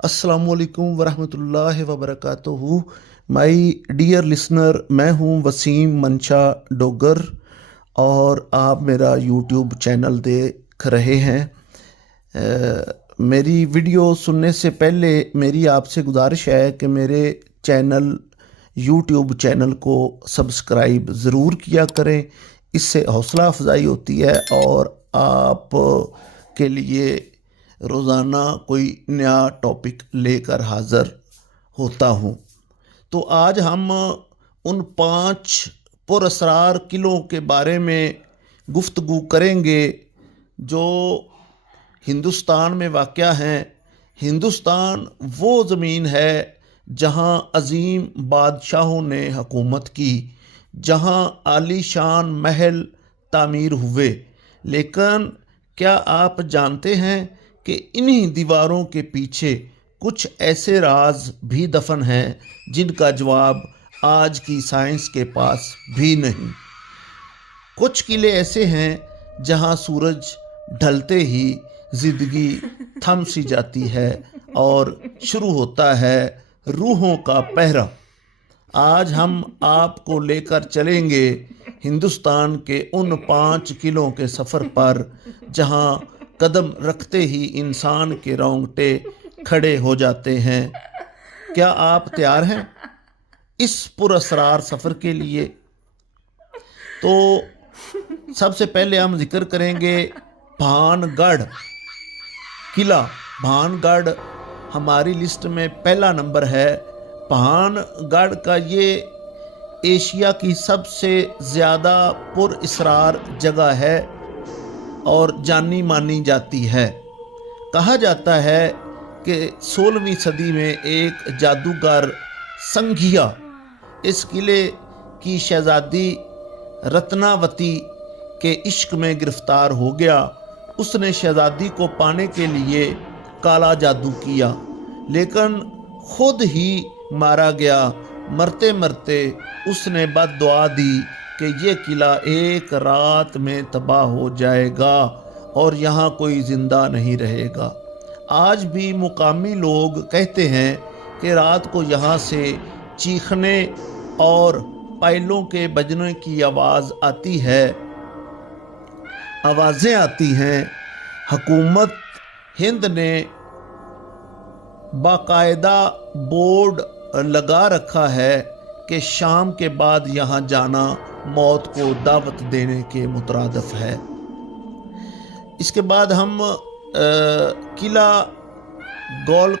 अस्सलामुअलैकुम वरहमतुल्लाहि वबरकातुहू। My dear listener, मैं हूँ वसीम मंशा डोगर और आप मेरा यूट्यूब चैनल देख रहे हैं। मेरी वीडियो सुनने से पहले मेरी आपसे गुजारिश है कि मेरे यूट्यूब चैनल को सब्सक्राइब ज़रूर किया करें। इससे हौसला अफजाई होती है और आप के लिए रोज़ाना कोई नया टॉपिक लेकर हाज़र होता हूँ। तो आज हम उन 5 पुरअसरार किलों के बारे में गुफ्तगू करेंगे जो हिंदुस्तान में वाक़या हैं। हिंदुस्तान वो ज़मीन है जहाँ अज़ीम बादशाहों ने हुकूमत की, जहाँ आलीशान महल तामीर हुए। लेकिन क्या आप जानते हैं कि इन्हीं दीवारों के पीछे कुछ ऐसे राज भी दफन हैं जिनका जवाब आज की साइंस के पास भी नहीं। कुछ किले ऐसे हैं जहां सूरज ढलते ही ज़िंदगी थम सी जाती है और शुरू होता है रूहों का पहरा। आज हम आपको लेकर चलेंगे हिंदुस्तान के उन 5 किलों के सफ़र पर जहां कदम रखते ही इंसान के रोंगटे खड़े हो जाते हैं। क्या आप तैयार हैं इस पुरअसरार सफ़र के लिए? तो सबसे पहले हम जिक्र करेंगे भानगढ़ किला। भानगढ़ हमारी लिस्ट में पहला नंबर है। भानगढ़ का ये एशिया की सबसे ज़्यादा पुरअसरार जगह है और जानी मानी जाती है। कहा जाता है कि 16वीं सदी में एक जादूगर संघिया इस किले की शहजादी रत्नावती के इश्क में गिरफ्तार हो गया। उसने शहजादी को पाने के लिए काला जादू किया, लेकिन खुद ही मारा गया। मरते मरते उसने बद्दुआ दी कि ये किला एक रात में तबाह हो जाएगा और यहाँ कोई ज़िंदा नहीं रहेगा। आज भी मुकामी लोग कहते हैं कि रात को यहाँ से चीखने और पायलों के बजने की आवाज़ें आती हैं। हुकूमत हिंद ने बाकायदा बोर्ड लगा रखा है कि शाम के बाद यहाँ जाना मौत को दावत देने के मुतरादिफ है। इसके बाद हम किला गोल